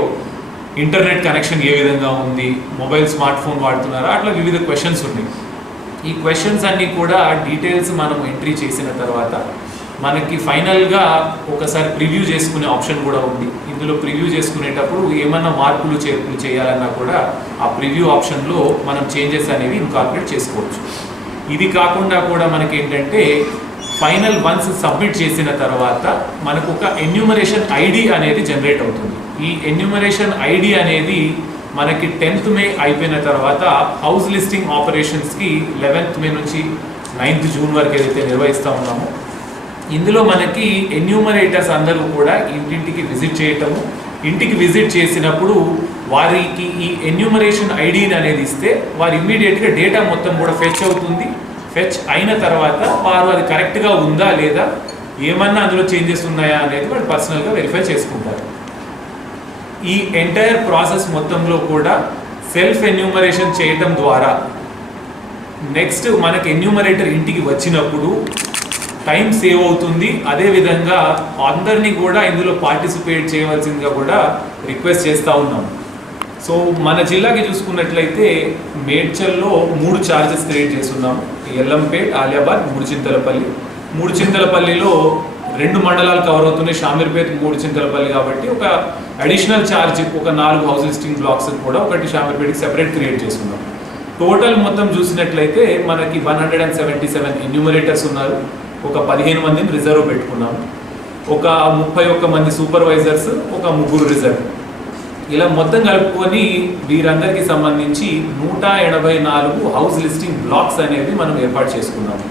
ఇంటర్నెట్ కనెక్షన్ ఏ విధంగా ఉంది, మొబైల్ స్మార్ట్ ఫోన్ వాడుతున్నారా, అట్లా వివిధ క్వశ్చన్స్ ఉన్నాయి. ఈ క్వశ్చన్స్ అన్నీ కూడా డీటెయిల్స్ మనం ఎంట్రీ చేసిన తర్వాత మనకి ఫైనల్గా ఒకసారి ప్రివ్యూ చేసుకునే ఆప్షన్ కూడా ఉంది. ఇందులో ప్రివ్యూ చేసుకునేటప్పుడు ఏమన్నా మార్పులు చేర్పులు చేయాలన్నా కూడా ఆ ప్రివ్యూ ఆప్షన్లో మనం చేంజెస్ అనేవి ఇన్కార్పొరేట్ చేసుకోవచ్చు. ఇది కాకుండా కూడా మనకి ఏంటంటే ఫైనల్ వన్స్ సబ్మిట్ చేసిన తర్వాత మనకు ఒక ఎన్యూమరేషన్ ఐడి అనేది జనరేట్ అవుతుంది. ఈ ఎన్యూమరేషన్ ఐడి అనేది మనకి 10th మే అయిపోయిన తర్వాత హౌస్ లిస్టింగ్ ఆపరేషన్స్కి 11th మే నుంచి 9th జూన్ వరకు ఏదైతే నిర్వహిస్తూ ఉన్నామో ఇందులో మనకి ఎన్యూమరేటర్స్ అందరూ కూడా ఇంటింటికి విజిట్ చేయటము, ఇంటికి విజిట్ చేసినప్పుడు వారికి ఈ ఎన్యూమరేషన్ ఐడిని అనేది ఇస్తే వారు ఇమ్మీడియట్గా డేటా మొత్తం కూడా ఫెచ్ అవుతుంది. ఫెచ్ అయిన తర్వాత వారు అది కరెక్ట్గా ఉందా లేదా, ఏమన్నా అందులో చేంజెస్ ఉన్నాయా అనేది వాళ్ళు పర్సనల్గా వెరిఫై చేసుకుంటారు. ఈ ఎంటైర్ ప్రాసెస్ మొత్తంలో కూడా సెల్ఫ్ ఎన్యూమరేషన్ చేయటం ద్వారా నెక్స్ట్ మనకి ఎన్యూమరేటర్ ఇంటికి వచ్చినప్పుడు టైం సేవ్ అవుతుంది. అదేవిధంగా అందరినీ కూడా ఇందులో పార్టిసిపేట్ చేయవలసిందిగా కూడా రిక్వెస్ట్ చేస్తూ ఉన్నాం. సో మన జిల్లాకి చూసుకున్నట్లయితే మేడ్చల్లో 3 ఛార్జెస్ క్రియేట్ చేస్తున్నాము. ఎల్లంపేట్, ఆలియాబాద్, మూడుచింతలపల్లిలో 2 మండలాలు కవర్ అవుతున్నాయి, షామీర్పేట్, మూడుచింతలపల్లి. కాబట్టి ఒక అడిషనల్ ఛార్జ్ ఒక 4 హౌస్ లిస్టింగ్ బ్లాక్స్ కూడా ఒకటి షామీర్పేట్కి సెపరేట్ క్రియేట్ చేస్తున్నాం. టోటల్ మొత్తం చూసినట్లయితే మనకి 177 ఎన్యూమరేటర్స్ ఉన్నారు. ఒక 15 మందిని రిజర్వ్ పెట్టుకున్నాము. ఒక 31 మంది సూపర్వైజర్స్, ఒక 3 రిజర్వ్. ఇలా మొత్తం కలుపుకొని వీరందరికీ సంబంధించి 184 హౌస్ లిస్టింగ్ బ్లాక్స్ అనేవి మనం ఏర్పాటు చేసుకున్నాము.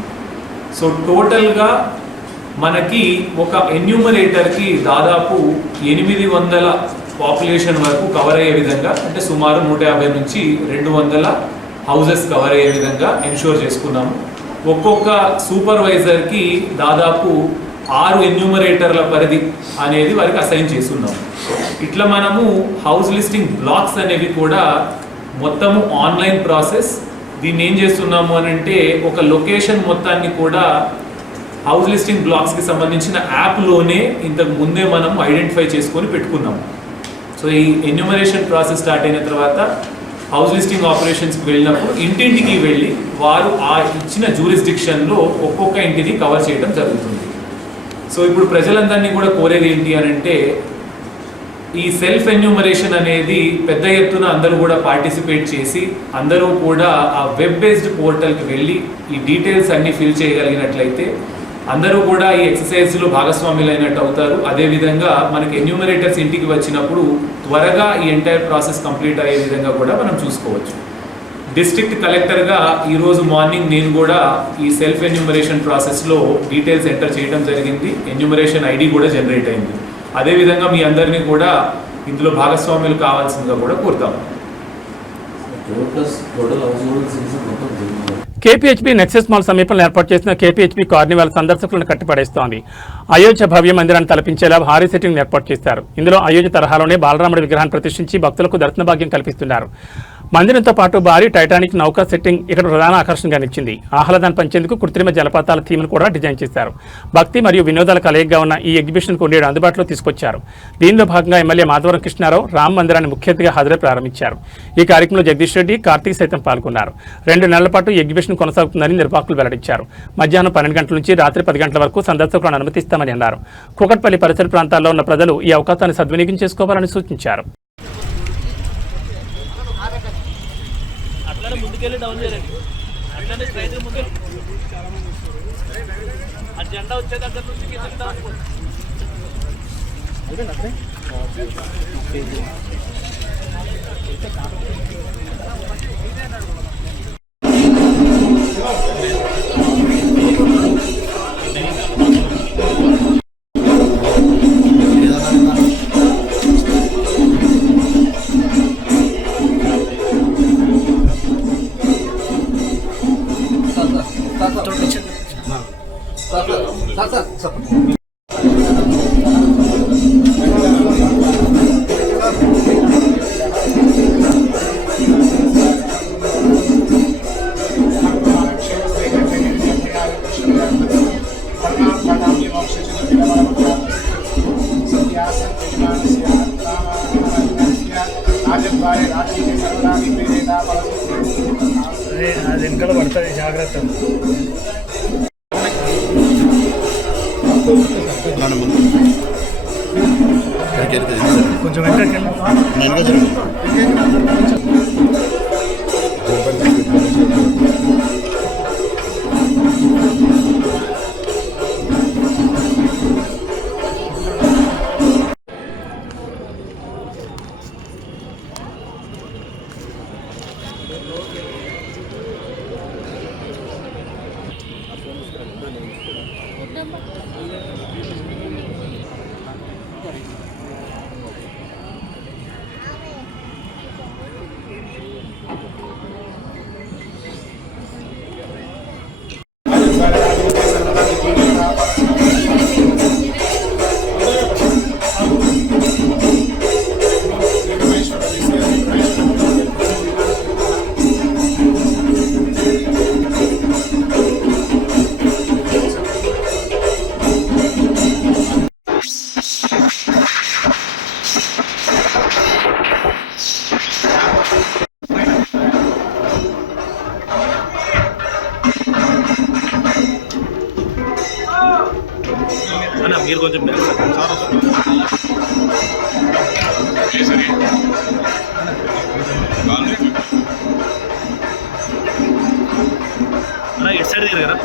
సో టోటల్గా మనకి ఒక ఎన్యూమరేటర్కి దాదాపు 800 పాపులేషన్ వరకు కవర్ అయ్యే విధంగా, అంటే సుమారు 150 నుంచి 200 హౌసెస్ కవర్ అయ్యే విధంగా ఎన్షూర్ చేసుకున్నాము. ఒక్కొక్క సూపర్వైజర్కి దాదాపు 6 ఎన్యూమరేటర్ల పరిధి అనేది వారికి అసైన్ చేస్తున్నాము. ఇట్లా మనము హౌస్ లిస్టింగ్ బ్లాక్స్ అనేవి కూడా మొత్తము ఆన్లైన్ ప్రాసెస్. దీన్ని ఏం చేస్తున్నాము అని అంటే ఒక లొకేషన్ మొత్తాన్ని కూడా హౌస్ లిస్టింగ్ బ్లాక్స్కి సంబంధించిన యాప్లోనే ఇంతకు ముందే మనం ఐడెంటిఫై చేసుకొని పెట్టుకున్నాము. సో ఈ ఎన్యూమరేషన్ ప్రాసెస్ స్టార్ట్ అయిన తర్వాత హౌస్ లిస్టింగ్ ఆపరేషన్స్కి వెళ్ళినప్పుడు ఇంటింటికి వెళ్ళి వారు ఆ ఇచ్చిన జ్యూరిస్డిక్షన్లో ఒక్కొక్క ఇంటిని కవర్ చేయడం జరుగుతుంది. సో ఇప్పుడు ప్రజలందరినీ కూడా కోరేది ఏంటి అని అంటే ఈ సెల్ఫ్ ఎన్యూమరేషన్ అనేది పెద్ద ఎత్తున అందరూ కూడా పార్టిసిపేట్ చేసి అందరూ కూడా ఆ వెబ్ బేస్డ్ పోర్టల్కి వెళ్ళి ఈ డీటెయిల్స్ అన్నీ ఫిల్ చేయగలిగినట్లయితే అందరూ కూడా ఈ ఎక్సర్సైజ్లో భాగస్వాములు అయినట్టు అవుతారు. అదేవిధంగా మనకి ఎన్యూమరేటర్స్ ఇంటికి వచ్చినప్పుడు త్వరగా ఈ ఎంటైర్ ప్రాసెస్ కంప్లీట్ అయ్యే విధంగా కూడా మనం చూసుకోవచ్చు. డిస్ట్రిక్ట్ కలెక్టర్గా ఈరోజు మార్నింగ్ నేను కూడా ఈ సెల్ఫ్ ఎన్యూమరేషన్ ప్రాసెస్లో డీటెయిల్స్ ఎంటర్ చేయడం జరిగింది. ఎన్యూమరేషన్ ఐడి కూడా జనరేట్ అయింది. అదేవిధంగా మీ అందరినీ కూడా ఇందులో భాగస్వాములు కావాల్సిందిగా కూడా కోరుతాము. కేపీహెచ్బీ నెక్సెస్ మాల్ సమీపంలో ఏర్పాటు చేసిన కేపీహెచ్బీ కార్నివాల్ సందర్శకులను కట్టిపడేస్తోంది. అయోధ్య భవ్య మందిరాన్ని తలపించేలా భారీ సెట్టింగ్ ఏర్పాటు చేశారు. ఇందులో అయోధ్య తరహాలోనే బాలరాముడి విగ్రహాన్ని ప్రతిష్ఠించి భక్తులకు దర్శన భాగ్యం కల్పిస్తున్నారు. మందిరంతో పాటు భారీ టైటానిక్ నౌకా సెట్టింగ్ ఇక్కడ ప్రధాన ఆకర్షణగా నిలిచింది. ఆహ్లాదాన్ని పంచేందుకు కృత్రిమ జలపాతాల థీమ్ను కూడా డిజైన్ చేశారు. భక్తి మరియు వినోదాల కలయికగా ఉన్న ఈ ఎగ్జిబిషన్కు నేడు అందుబాటులో తీసుకొచ్చారు. దీనిలో భాగంగా ఎమ్మెల్యే మాధవరం కృష్ణారావు రామ్ మందిరాన్ని ముఖ్య అతిథిగా హాజరై ప్రారంభించారు. ఈ కార్యక్రమంలో జగదీష్ రెడ్డి, కార్తీక్ సైతం పాల్గొన్నారు. 2 నెలల పాటు ఈ ఎగ్జిబిషన్ కొనసాగుతుందని నిర్వాహకులు వెల్లడించారు. మధ్యాహ్నం 12 గంటల నుంచి రాత్రి 10 గంటల వరకు సందర్శకులను అనుమతిస్తామని అన్నారు. కూకట్పల్లి పరిసర ప్రాంతాల్లో ఉన్న ప్రజలు ఈ అవకాశాన్ని సద్వినియోగం చేసుకోవాలని సూచించారు. ముందుకెళ్ళి డౌన్ చేయండి. అట్లనే స్ట్రైట్ ముందు ఆ జెండా వచ్చే దగ్గర నుంచి అది వెనకాల పడుతుంది జాగ్రత్త. కొంచెం వెనకకి అన్న మీరు కొంచెం అన్న ఎటు సైడ్ దిగారు కదా.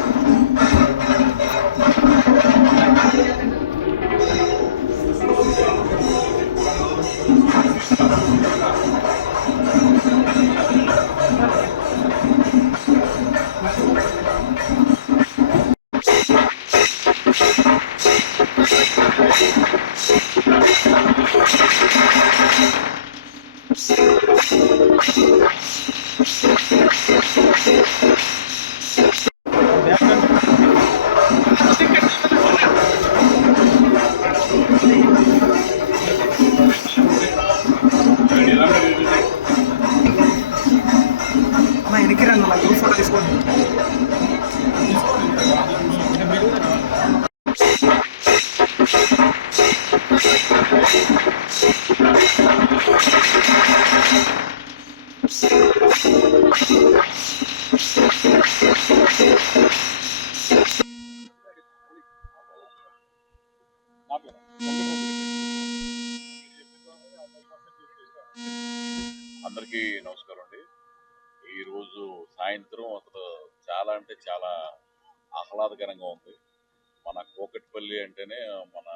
వెనక్కి రండి, ఫోటో తీసుకోండి. అందరికీ నమస్కారం అండి. ఈరోజు సాయంత్రం అసలు చాలా అంటే చాలా ఆహ్లాదకరంగా ఉంది. మన కూకట్పల్లి అంటేనే మన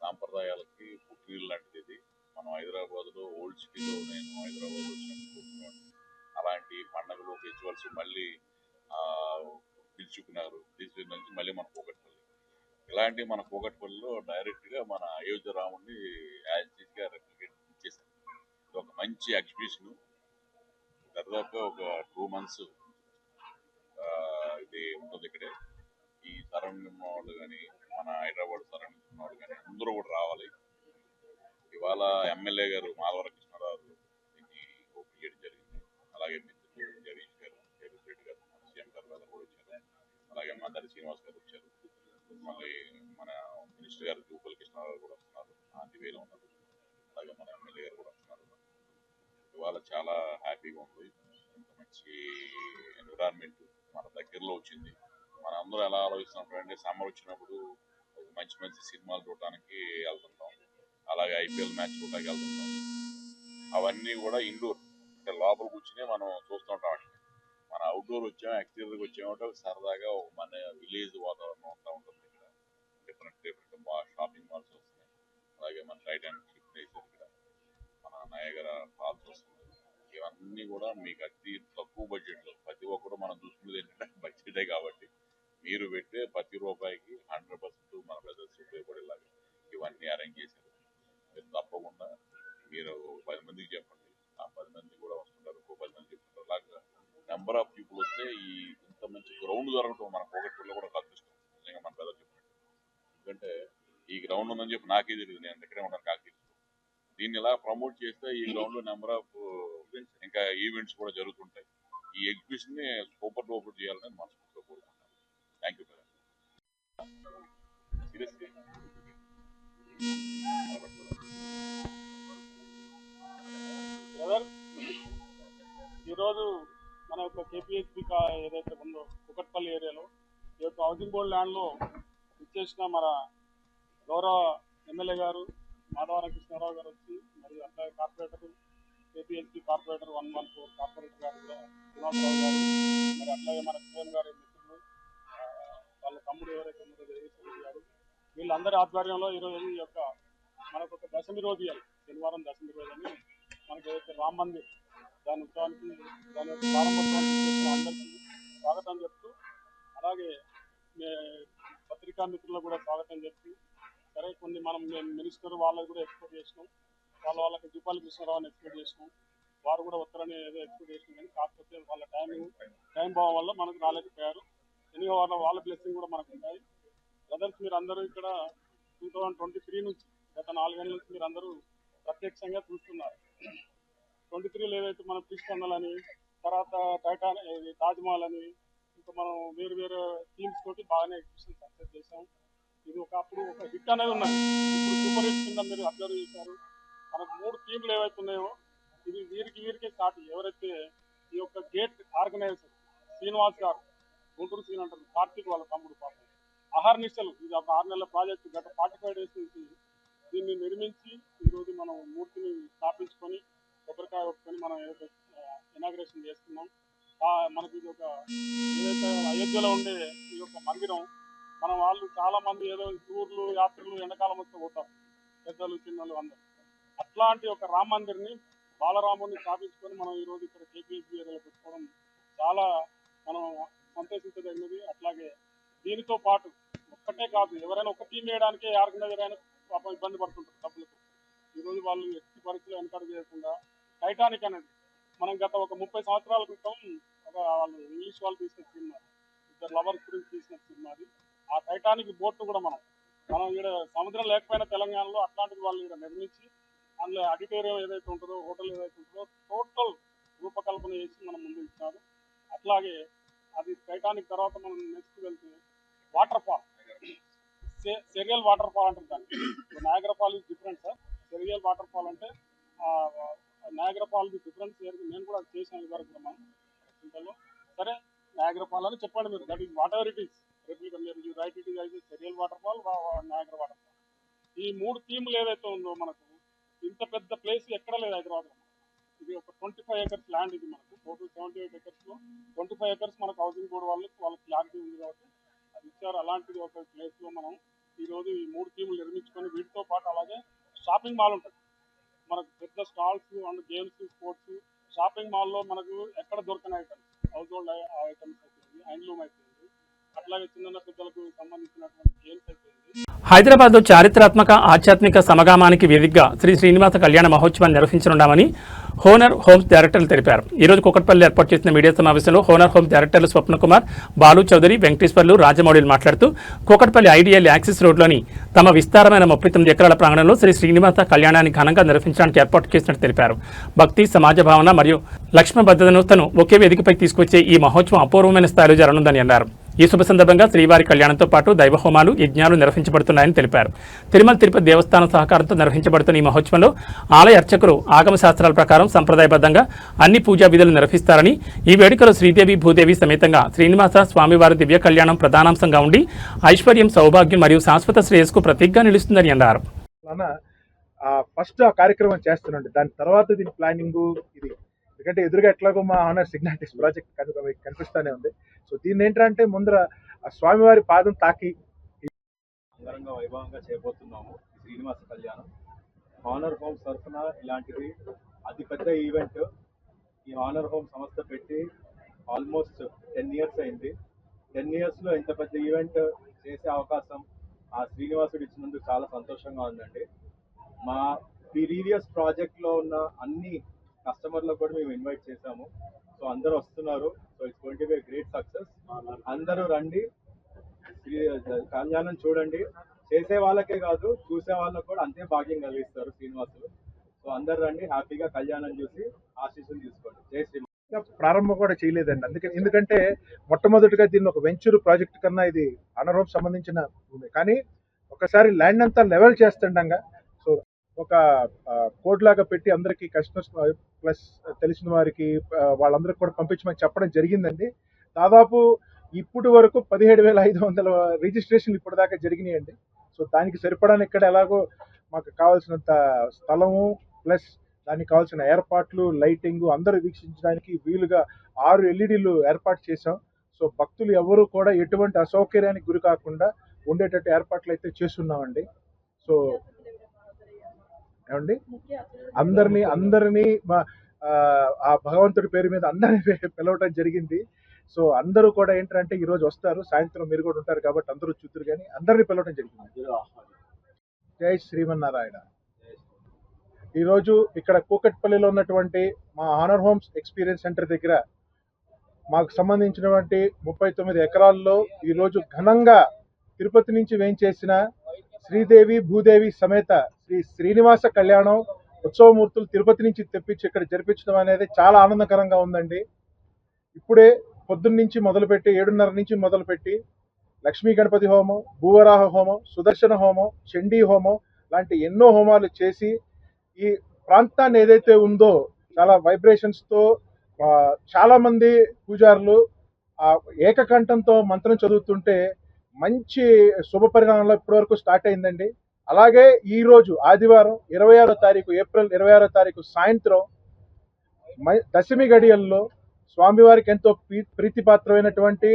సాంప్రదాయాలకి పుట్టినిల్లు లాంటిది ఇది. మనం హైదరాబాద్లో ఓల్డ్ సిటీలో నేను హైదరాబాద్ వచ్చినప్పుడు అలాంటి పండుగలు ఫెస్టివల్స్ మళ్ళీ పిలుచుకున్నారు. తీసుకున్న నుంచి మళ్ళీ మన కూకట్పల్లి ఇలాంటి మన కూకట్పల్లిలో డైరెక్ట్గా మన అయోధ్య రాముడిని యాజ్గా రెప్లికేట్ ఇచ్చేసారు. ఇది ఒక మంచి ఎగ్జిబిషన్. దాదాపు ఒక 2 months ఇది ఉంటుంది ఇక్కడే. ఈ సరౌండింగ్ ఉన్న వాళ్ళు కానీ మన హైదరాబాద్ సరౌండింగ్ ఉన్న వాళ్ళు కానీ అందరూ కూడా రావాలి. ఇవాళ ఎమ్మెల్యే గారు మాధవర కృష్ణరావు దీన్ని ఓపెన్ చేయడం జరిగింది. అలాగే మిత్రులు జగదీష్ గారు, జగదీష్ రెడ్డి గారు, సీఎం గారు కూడా వచ్చారు. అలాగే మందరి శ్రీనివాస్ గారు వచ్చారు. మళ్ళీ మన మినిస్టర్ గారు జూపల్లి కృష్ణరావు కూడా వస్తున్నారు, ఆంధ్రవేలో ఉన్నారు. అలాగే మన ఎమ్మెల్యే గారు కూడా వస్తున్నారు. ఇవాళ చాలా హ్యాపీగా ఉంది. ఇంత మంచి ఎన్విరాన్మెంట్ మన దగ్గరలో వచ్చింది. మన అందరూ ఎలా ఆలోచిస్తున్నప్పుడు అంటే సమ్మర్ వచ్చినప్పుడు మంచి మంచి సినిమాలు చూడటానికి వెళ్తుంటాం, అలాగే ఐపీఎల్ మ్యాచ్ చూడటానికి వెళ్తుంటాం. అవన్నీ కూడా ఇండోర్ అంటే లోపల కూర్చుని మనం చూస్తుంటాం. మన అవుట్డోర్ వచ్చాం, ఎక్స్టీరియర్కి వచ్చామంటే సరదాగా మన విలేజ్ వాతావరణం అంతా ఉంటుంది. ఇక్కడ డిఫరెంట్ షాపింగ్ మాల్స్ వస్తున్నాయి. అలాగే మన రైట్ అండ్ షిఫ్ట్ చేశారు. ఇక్కడ మన నయగర ఫాల్స్ వస్తుంది. ఇవన్నీ కూడా మీకు అతి తక్కువ బడ్జెట్లో ప్రతి ఒక్కరు మనం చూసుకునేది ఏంటంటే బడ్జెటే కాబట్టి మీరు పెట్టే ప్రతి రూపాయికి 100% మన బ్రదర్స్ ఉపయోగపడేలాగా ఇవన్నీ అరేంజ్ చేశారు. మీరు తప్పకుండా మీరు 10 మందికి చెప్పండి, ఆ 10 మంది కూడా వస్తుంటారు, ఇంకో 10 మంది చెప్తుంటారు. అలాగా నెంబర్ ఆఫ్ పీపుల్ వస్తే ఈ ఇంత మంచి గ్రౌండ్ దొరకటం మన కూకట్పల్లిలో కూడా అదృష్టం. గ్రౌండ్ ఉందని చెప్పి నాకే తెలియదు, నేను దగ్గరే ఉన్నాను కాకి. దీన్ని ఇలా ప్రమోట్ చేస్తే ఈ గ్రౌండ్ లో నెంబర్ ఆఫ్ ఇంకా ఈవెంట్స్ కూడా జరుగుతుంటాయి. ఈ ఎగ్జిబిషన్ ని సూపర్ డూపర్ చేయాలని మనస్ఫూర్తిగా కోరుకుంటున్నాను. Thank you. సీరియస్లీ ఈరోజు మన యొక్క కేపీహెచ్పి ఏదైతే ఉందో కుకట్పల్లి ఏరియాలో ఈ యొక్క హౌసింగ్ బోర్డు ల్యాండ్లో ఇచ్చేసిన మన గౌరవ ఎమ్మెల్యే గారు మాధవరం కృష్ణారావు గారు వచ్చి, మరియు అట్లాగే కార్పొరేటర్ కేపీహెచ్పి కార్పొరేటర్ 114 కార్పొరేటర్ గారు కూడా శ్రీనివాసరావు గారు, మరి అట్లాగే మన శివన్ గారి మిత్రులు వాళ్ళ తమ్ముడు ఎవరైతే ఉన్నారో జగదీశ్వర గారు, వీళ్ళందరి ఆధ్వర్యంలో ఈరోజు ఈ యొక్క మనకు ఒక దశమి రోజు ఇవ్వాలి, శనివారం దశమి రోజు అని మనకి ఏదైతే రామ్ మందిర్ దాని ఉత్సవానికి దాని యొక్క ప్రారంభోత్సవానికి చేసిన అందరికీ స్వాగతం చెప్తూ, అలాగే పత్రికా మిత్రులకు కూడా స్వాగతం చెప్తూ, సరే కొన్ని మనం మినిస్టర్ వాళ్ళకి కూడా ఎక్స్పెక్ట్ చేసినాం, వాళ్ళకి జూపాలి కృష్ణారావుని ఎక్స్పెక్ట్ చేసినాం, వారు కూడా వస్తారని ఏదో ఎక్స్పెక్ట్ చేసినాం, కానీ కాకపోతే వాళ్ళ టైం భావం వల్ల మనకు రాలేకపోయారు. ఎన్ని వాళ్ళ బ్లెస్సింగ్ కూడా మనకు ఉంటాయి. బ్రదర్స్ మీరు అందరూ ఇక్కడ 2023 నుంచి గత 4 ఏళ్ళ నుంచి మీరు అందరూ ప్రత్యక్షంగా చూస్తున్నారు. 23లో ఏదైతే మనం తీసుకొండాలని, తర్వాత తాజ్మహల్ అని, ఇంకా మనం వేరు వేరు టీమ్స్ తోటి బాగానే ఎగ్జిబిషన్ సక్సెస్ చేసాం. ఇది ఒకప్పుడు ఒక హిట్ అనేది ఉన్నది, ఇప్పుడు సూపర్ హిట్ కింద మీరు అబ్జర్వ్ చేశారు. మనకు 3 టీంలు ఏవైతే ఉన్నాయో ఇది వీరికే స్టార్ట్. ఎవరైతే ఈ యొక్క గేట్ ఆర్గనైజర్ శ్రీనివాస్ గారు, గుంటూరు సీన్ అంటారు, కార్తీక్ వాళ్ళ తమ్ముడు పాపం అహర్నిశలు, ఇది ఒక 6 నెలల ప్రాజెక్టు, గత 45 డేస్ నుంచి దీన్ని నిర్మించి ఈరోజు మనం మూర్తిని స్థాపించుకొని కొబ్బరికాయ ఒప్పుకొని మనం ఏదైతే ఇనాగ్రేషన్ చేస్తున్నాం. మనకి ఇది ఒక ఏదైతే అయోధ్యలో ఉండే ఈ యొక్క మందిరం, మన వాళ్ళు చాలా మంది ఏదో టూర్లు యాత్రలు ఎండాకాలం వస్తే పోతారు, పెద్దలు చిన్నలు అందరూ. అట్లాంటి ఒక రామ మందిర్ని బాలరాముని స్థాపించుకొని మనం ఈరోజు ఇక్కడ కేపీహెచ్పి ఏరియాలో పెట్టుకోవడం చాలా మనం సంతోషించదగినది. అట్లాగే దీనితో పాటు ఒక్కటే కాదు, ఎవరైనా ఒక టీం వేయడానికే ఆర్గనైజర్ అయినా పాపం ఇబ్బంది పడుతుంటారు డబ్బులతో. ఈరోజు వాళ్ళు ఎట్టి పరిస్థితులు ఎన్కరేజ్ చేయకుండా టైటానిక్ అనేది మనం గత ఒక 30 సంవత్సరాల క్రితం వాళ్ళు ఇంగ్లీష్ వాళ్ళు తీసిన సినిమా, ఇద్దరు లవర్స్ గురించి తీసిన సినిమా అది. ఆ టైటానిక్ బోట్ను కూడా మనం ఇక్కడ సముద్రం లేకపోయినా తెలంగాణలో అట్లాంటిది వాళ్ళు ఇక్కడ నిర్మించి అందులో ఆడిటోరియం ఏదైతే ఉంటుందో, హోటల్ ఏదైతే ఉంటుందో టోటల్ రూపకల్పన చేసి మనం ముందు ఇచ్చినారు. అట్లాగే అది టైటానిక్ తర్వాత మనం నెక్స్ట్ వెళ్తే water fall, serial water fall అంటారు దాన్ని. Niagara fall is different sir. Serial water fall అంటే నయాగరా ఫాల్ డిఫరెన్స్ నేను కూడా చేశాను ఇదివరకు మనం చింతలో. సరే నయాగరా ఫాల్ అని చెప్పండి మీరు, that is whatever it is. మీరు right it is serial water fall, Niagara water fall. ఈ 3 థీములు ఏదైతే ఉందో మనకు ఇంత పెద్ద ప్లేస్ ఎక్కడ లేదు హైదరాబాద్లో. ఇది ఒక 25 acres ల్యాండ్, ఇది మనకు టోటల్ 78 acresలో 25 acres మనకు హౌసింగ్ బోర్డు వాళ్ళకి క్లారిటీ ఉంది కాబట్టి అది ఇచ్చారు. అలాంటిది ఒక ప్లేస్లో మనం ఈరోజు ఈ 3 థీములు నిర్మించుకొని వీటితో పాటు అలాగే షాపింగ్ మాల్ ఉంటుంది మనకు, పెద్ద stalls and games sports. Shopping మాల్లో మనకు ఎక్కడ దొరకని ఐటమ్స్, హౌస్ హోల్డ్ ఐటమ్స్ అయిపోయింది, హ్యాండ్లూమ్ అయిపోయింది, అట్లాగే చిన్న పిల్లలకు సంబంధించినటువంటి గేమ్స్ అయిపోయింది. హైదరాబాద్లో చారిత్రాత్మక ఆధ్యాత్మిక సమగామానికి వేదికగా శ్రీ శ్రీనివాస కళ్యాణ మహోత్సవాన్ని నిర్వహించనున్నామని హోనర్ హోమ్స్ డైరెక్టర్లు తెలిపారు. ఈ రోజు కుకట్పల్లి ఏర్పాటు చేసిన మీడియా సమావేశంలో హోనర్ హోమ్స్ డైరెక్టర్లు స్వప్న కుమార్, బాలు చౌదరి, వెంకటేశ్వర్లు, రాజమౌళిలు మాట్లాడుతూ కుకట్పల్లి ఐడియల్ యాక్సిస్ రోడ్లోని తమ విస్తారమైన 39 ఎకరాల ప్రాంగణంలో శ్రీ శ్రీనివాస కళ్యాణాన్ని ఘనంగా నిర్వహించడానికి ఏర్పాటు చేసినట్టు తెలిపారు. భక్తి, సమాజ భావన మరియు లక్ష్మీబద్ధతను ఒకే వేదికపై తీసుకొచ్చే ఈ మహోత్సవం అపూర్వమైన స్థాయిలో జరగనుందని అన్నారు. ఈ శుభ సందర్భంగా శ్రీవారి కళ్యాణంతో పాటు దైవ హోమాలు, యజ్ఞాలు నిర్వహించబడుతున్నాయని తెలిపారు. తిరుమల తిరుపతి దేవస్థానం సహకారంతో నిర్వహించబడుతున్న ఈ మహోత్సవంలో ఆలయ అర్చకులు ఆగమ శాస్త్రాల ప్రకారం సంప్రదాయబద్ధంగా అన్ని పూజా విధులు నిర్వహిస్తారని, ఈ వేడుకలో శ్రీదేవి భూదేవి సమేతంగా శ్రీనివాస స్వామివారి దివ్య కళ్యాణం ప్రధానాంశంగా ఉండి ఐశ్వర్యం, సౌభాగ్యం మరియు శాశ్వత శ్రేయస్కు ప్రతీకగా నిలుస్తుందని అన్నారు. ఫస్ట్ ఆ కార్యక్రమం చేస్తున్నాండి, దాని తర్వాత దీని ప్లానింగ్ ఇది, ఎందుకంటే ఎదురుగా ఎట్లాగో మా ఆనర్ సిగ్నాటిక్స్ ప్రాజెక్ట్ కనిపిస్తూనే ఉంది. సో దీన్ని ఏంటంటే ముందర ఆ స్వామివారి పాదం తాకి అంగరంగ వైభవంగా చేయబోతున్నాము శ్రీనివాస కళ్యాణం. హానర్ హోమ్స్ తరఫున ఇలాంటిది అతిపెద్ద ఈవెంట్. ఈ హానర్ హోమ్ సంస్థ పెట్టి ఆల్మోస్ట్ 10 years అయింది. 10 yearsలో ఇంత పెద్ద ఈవెంట్ చేసే అవకాశం ఆ శ్రీనివాసుడు ఇచ్చినందుకు చాలా సంతోషంగా ఉందండి. మా ప్రీవియస్ ప్రాజెక్ట్లో ఉన్న అన్ని కస్టమర్లకు కూడా మేము ఇన్వైట్ చేశాము. సో అందరూ వస్తున్నారు. So it's going to be great success. అందరూ రండి, కళ్యాణం చూడండి, చేసే వాళ్ళకే కాదు చూసే వాళ్ళకు కూడా అంతే భాగ్యం కలిగిస్తారు శ్రీనివాసులు. సో అందరు రండి, హ్యాపీగా కళ్యాణం చూసి ఆశీస్సులు తీసుకోండి. జై శ్రీనివాస్. ప్రారంభం కూడా చేయలేదండి. ఎందుకంటే మొట్టమొదటిగా దీన్ని ఒక వెంచర్ ప్రాజెక్ట్ కన్నా ఇది ఆనర్ హోమ్ సంబంధించిన భూమి. కానీ ఒకసారి ల్యాండ్ అంతా లెవెల్ చేస్తుండగా సో ఒక కోడ్ లాగా పెట్టి అందరికీ కస్టమర్స్ ప్లస్ తెలిసిన వారికి వాళ్ళందరికీ కూడా పంపించమని చెప్పడం జరిగిందండి. దాదాపు ఇప్పుడు వరకు 17,500 రిజిస్ట్రేషన్లు ఇప్పటిదాకా జరిగినాయండి. సో దానికి సరిపడాను ఇక్కడ ఎలాగో మాకు కావాల్సినంత స్థలము ప్లస్ దానికి కావాల్సిన ఏర్పాట్లు, లైటింగ్ అందరూ వీక్షించడానికి వీలుగా 6 LEDలు ఏర్పాటు చేశాం. సో భక్తులు ఎవరు కూడా ఎటువంటి అసౌకర్యానికి గురి కాకుండా ఉండేటట్టు ఏర్పాట్లు అయితే చేస్తున్నామండి. సో ఏమండి అందరినీ ఆ భగవంతుడి పేరు మీద అందరినీ పిలవటం జరిగింది. సో అందరూ కూడా ఏంటంటే ఈరోజు వస్తారు, సాయంత్రం మీరు కూడా ఉంటారు కాబట్టి అందరూ చూద్దరు, కానీ అందరినీ పిలవటం జరిగింది. జై శ్రీమన్నారాయణ. ఈరోజు ఇక్కడ కూకట్పల్లిలో ఉన్నటువంటి మా ఆనర్ హోమ్స్ ఎక్స్పీరియన్స్ సెంటర్ దగ్గర మాకు సంబంధించినటువంటి 39 ఎకరాల్లో ఈరోజు ఘనంగా తిరుపతి నుంచి వేయించేసిన శ్రీదేవి భూదేవి సమేత శ్రీ శ్రీనివాస కళ్యాణం ఉత్సవమూర్తులు తిరుపతి నుంచి తెప్పించి ఇక్కడ జరిపించడం అనేది చాలా ఆనందకరంగా ఉందండి. ఇప్పుడే పొద్దున్న నుంచి మొదలుపెట్టి 7:30 నుంచి మొదలుపెట్టి లక్ష్మీ గణపతి హోమం, భూవరాహ హోమం, సుదర్శన హోమం, చండీ హోమం లాంటి ఎన్నో హోమాలు చేసి ఈ ప్రాంతాన్ని ఏదైతే ఉందో చాలా వైబ్రేషన్స్తో చాలామంది పూజారులు ఏకకంఠంతో మంత్రం చదువుతుంటే మంచి శుభ పరిణామంలో ఇప్పటివరకు స్టార్ట్ అయిందండి. అలాగే ఈరోజు ఆదివారం 26వ తారీఖు ఏప్రిల్ 26వ తారీఖు సాయంత్రం దశమి గడియల్లో స్వామివారికి ఎంతో ప్రీతిపాత్రమైనటువంటి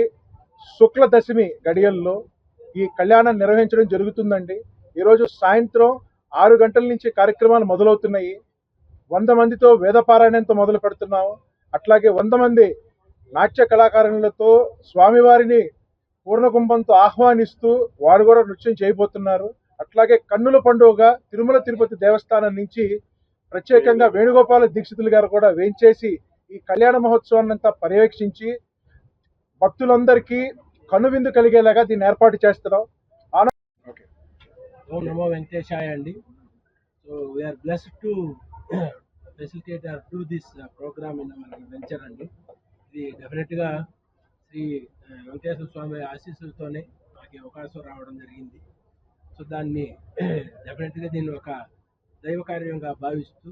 శుక్ల దశమి గడియల్లో ఈ కళ్యాణం నిర్వహించడం జరుగుతుందండి. ఈరోజు సాయంత్రం 6 గంటల నుంచి కార్యక్రమాలు మొదలవుతున్నాయి. 100 మందితో వేదపారాయణంతో మొదలు పెడుతున్నాము. అట్లాగే 100 మంది నాట్య కళాకారులతో స్వామివారిని పూర్ణకుంభంతో ఆహ్వానిస్తూ వారు కూడా నృత్యం చేయబోతున్నారు. అట్లాగే కన్నుల పండుగగా తిరుమల తిరుపతి దేవస్థానం నుంచి ప్రత్యేకంగా వేణుగోపాల దీక్షితులు గారు కూడా వేయించేసి ఈ కళ్యాణ మహోత్సవాన్ని అంతా పర్యవేక్షించి భక్తులందరికీ కనువిందు కలిగేలాగా దీన్ని ఏర్పాటు చేస్తున్నాం. ఓం నమో వెంకటేశాయ అండి. So we are blessed to facilitate or do this programme in our venture అండి. ఇది డెఫినెట్గా శ్రీ వెంకటేశ్వర స్వామి ఆశీస్సులతోనే మాకు అవకాశం రావడం జరిగింది. సో దాన్ని డెఫినెట్గా దీన్ని ఒక దైవ కార్యంగా భావిస్తూ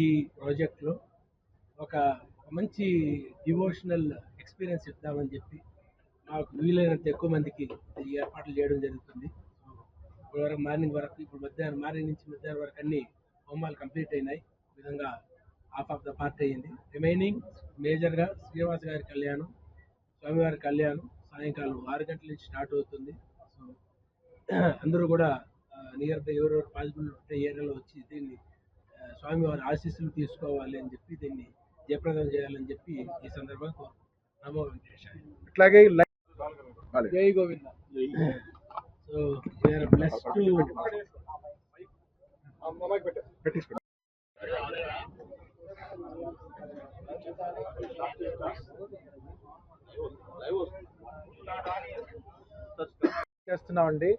ఈ ప్రాజెక్ట్లో ఒక మంచి డివోషనల్ ఎక్స్పీరియన్స్ ఇద్దామని చెప్పి మాకు వీలైనంత ఎక్కువ మందికి ఈ ఏర్పాట్లు చేయడం జరుగుతుంది. ఇప్పుడు వరకు మార్నింగ్ వరకు ఇప్పుడు మార్నింగ్ నుంచి మధ్యాహ్నం వరకు అన్ని హోమాలు కంప్లీట్ అయినాయి. ఈ విధంగా హాఫ్ ఆఫ్ ద పార్ట్ అయ్యింది. రిమైనింగ్ మేజర్గా శ్రీనివాస గారి కళ్యాణం, స్వామివారి కళ్యాణం సాయంకాలం 6 గంటల నుంచి స్టార్ట్ అవుతుంది. సో అందరూ కూడా నియర్ బై ఎవరెవరు పాసిబుల్ ఉంటే ఏరియాలో వచ్చి దీన్ని స్వామివారి ఆశీస్సులు తీసుకోవాలి అని చెప్పి దీన్ని జయప్రదం చేయాలని చెప్పి ఈ సందర్భంగా నమో వెంకటేశాయ. అట్లాగే జై Govinda. So we are blessed to చేస్తున్నామండి.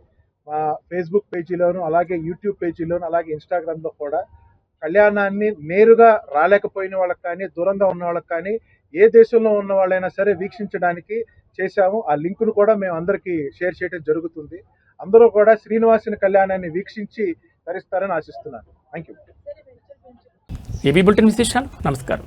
మా ఫేస్బుక్ పేజీలోను అలాగే యూట్యూబ్ పేజీలోను అలాగే ఇన్స్టాగ్రామ్లో కూడా కళ్యాణాన్ని నేరుగా రాలేకపోయిన వాళ్ళకి కానీ దూరంగా ఉన్న వాళ్ళకి కానీ ఏ దేశంలో ఉన్న వాళ్ళైనా సరే వీక్షించడానికి చేశాము. ఆ లింకును కూడా మేము అందరికీ షేర్ చేయడం జరుగుతుంది. అందరూ కూడా శ్రీనివాసుని కళ్యాణాన్ని వీక్షించి తరిస్తారని ఆశిస్తున్నాను. Thank you. ఏబీ బులెటిన్ విశేషాలు. నమస్కారం.